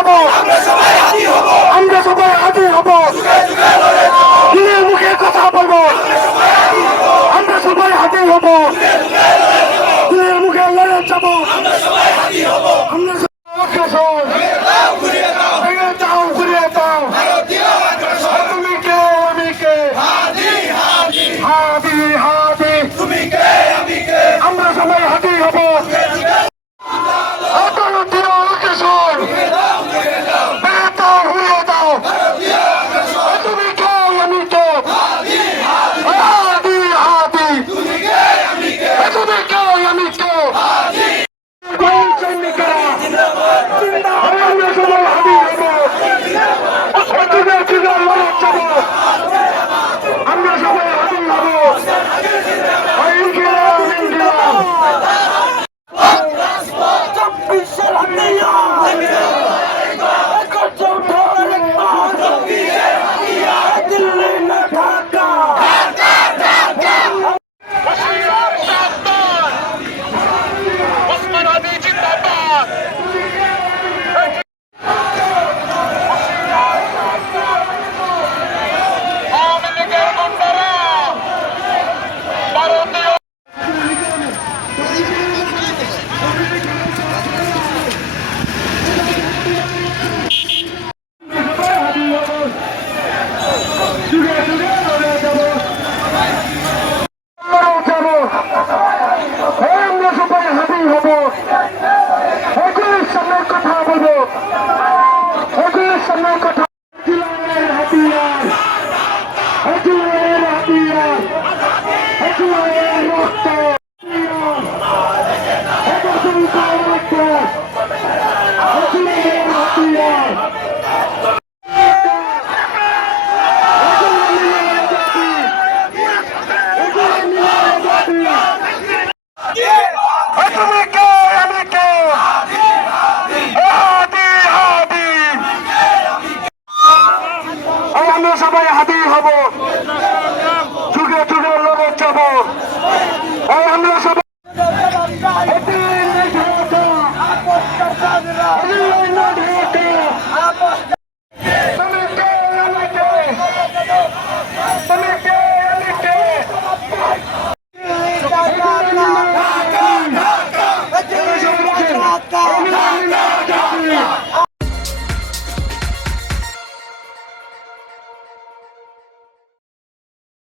যাবো, আমরা সবাই হাজির হব, দিনের মুখে কথা বলবো, আমরা সবাই হাজির হব, দিনের মুখে লড়ে যাবো, আমরা ঘুরিয়ে দাও, তুমি কে আমি কে, হাদি হাদি, আমরা সবাই হাজির হব। আমরা সবাই হাজির হব।